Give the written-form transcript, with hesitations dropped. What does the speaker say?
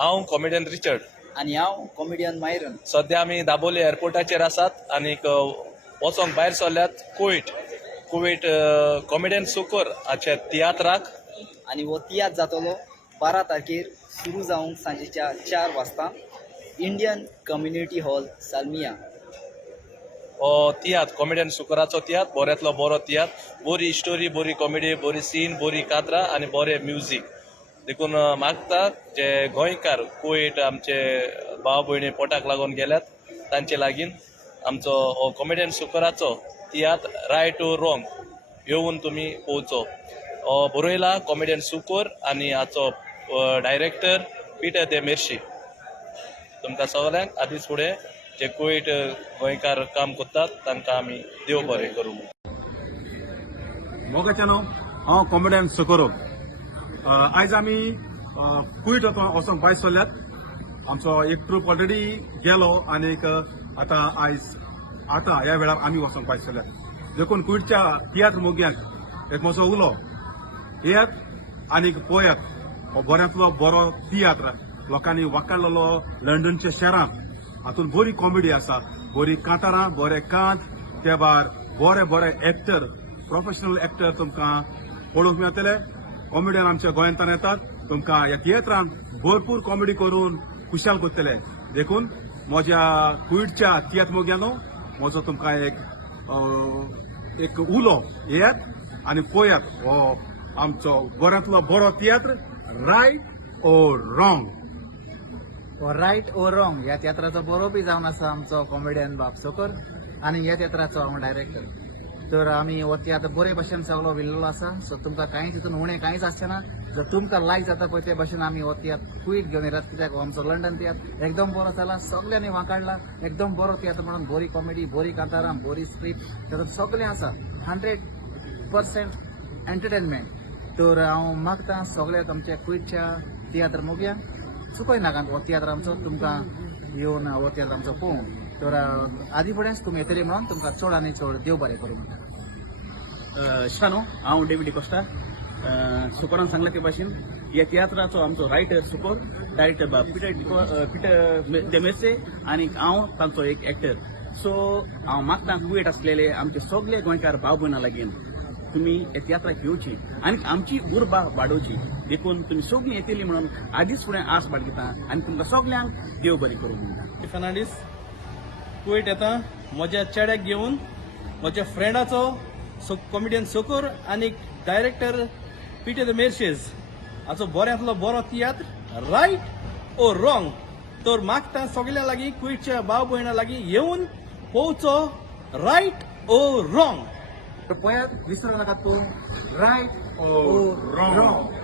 हांव comedian Richard आणि हांव कॉमेडियन मायरन. सध्या आमी दाबोले एअरपोर्टाचेर आसात आनी वचोंक भायर सरल्यात कुवेट कॉमेडियन सुकोर हाचे तियात्राक. आणि हो तियात्र जातलो 12 तारखेर सुरू जावंक सांजेच्या 4 वाजता इंडियन कम्युनिटी हॉल सालमिया. हो तियात्र कॉमेडियन सुकोराचो तियात्र बऱ्यांतलो बरो तियात्र. बरी स्टोरी, बरी कॉमेडी, बरी सीन, बरी कातरां आनी बरें म्युझीक. देखून मागता जे गोंयकार कुवेट आमचे भाव भयणी पोटाक लागून गेल्यात तांचे लागीं आमचो हो कॉमेडियन सुकोराचो तियात्र रायट ओ रॉंग येवन तुमी पळोवचो. हो बरयला कॉमेडियन सुकोर आनी हाचो डायरेक्टर पिटर दे मेर्शी. तुमकां सगळ्यांक आदीच फुडें जे कुवेट गोंयकार काम करतात तांकां आमी देव बरें करूं. मोगाचें हांव कॉमेडियन सुकोरो. आयज आमी कुवेट वचोंक भायर सरल्यात. आमचो एक ट्रूप ऑलरेडी गेलो आनी आतां ह्या वेळार आमी वचोंक भायर सरल्यात. देखून कुवेटच्या तियात्र मोग्यांक एक म्हजो उलो येयात आनी पळयात. हो बऱ्यांतलो बरो तियात्र लोकांनी वाखाणलेलो लंडनच्या शहरांत. हातूंत बरी कॉमेडी आसा, बरी कांतारां, बरे कांत, त्या भायर बरे एक्टर, प्रोफेशनल एक्टर तुमकां पळोवंक मेळटले. कॉमेडियन आमच्या गोंयांतल्यान येतात. तुमकां ह्या तियात्रांत भरपूर कॉमेडी करून खुशाल करतले. देखून म्हज्या कुवेटच्या तियात्र मोग्यानो म्हजो तुमकां एक उलो येयात आनी पळयात हो आमचो बऱ्यांतलो बरो तियात्र रायट ओ रॉंग. रायट ओ रॉंग ह्या तियात्राचो बरोवपी जावन आसा आमचो कॉमेडियन बाब सुकोर आनी ह्या तियात्राचो हांव डायरेक्टर. तर आमी हो तियात्र बरे भशेन सगळो विल्लेलो आसा. सो तुमकां कांयच हितून उणें कांयच आसचें ना. जर तुमकां लायक जाता पळय ते भशेन आमी हो तियात्र कुवेट घेवन येतात. कित्याक हो आमचो लंडन तियात्र एकदम बरो जाला, सगळ्यांनी वांकाडला. एकदम बरो तियात्र म्हणून बरी कॉमेडी, बरी कांतारां, बरी स्क्रिप्ट तातूंत सगळें आसा. 100% एंटरटेनमेंट. तर हांव मागतां सगळ्याक आमच्या कुवेटच्या तियात्र मोग्यांक चुकय नाकात हो तियात्र आमचो. तुमकां येवन हो तियात्र आमचो पळोवंक. तर आदी फुडेंच तुमी येतली म्हणून तुमकां चड आनी चड देव बरें करूं म्हणटा. शानो हांव डेविड कोस्टा. सुकोरान सांगले ते भाशेन ह्या तियात्राचो आमचो रायटर सुकोर, डायरेक्टर पिटर दे मेर्से आनी हांव तांचो एक एक्टर. सो हांव मागता कुवेट आसलेले आमचे सगळे गोंयकार भाव भयणां लागीं तुमी ह्या तियात्राक येवची आनी आमची उर्बा वाडोवची. देखून तुमी सगळीं येतली म्हणून आदीच फुडें आस बाळगिता आनी तुमकां सगळ्यांक देव बरें करूं म्हणटा. फर्नांडीस कुवेट येता म्हज्या चेड्याक घेवन, म्हज्या फ्रेंडाचो कॉमेडियन सुकोर आनी डायरेक्टर पिटर द मेर्शेस हाचो बऱ्यांतलो बरो तियात्र रायट ओ रॉंग. तर मागता सगळ्यां लागीं कुवेटच्या भाव भयणां लागीं येवन पळोवचो रायट ओ रॉंग. पळयात विसरूं नाकात तूं रायट ओ रॉंग.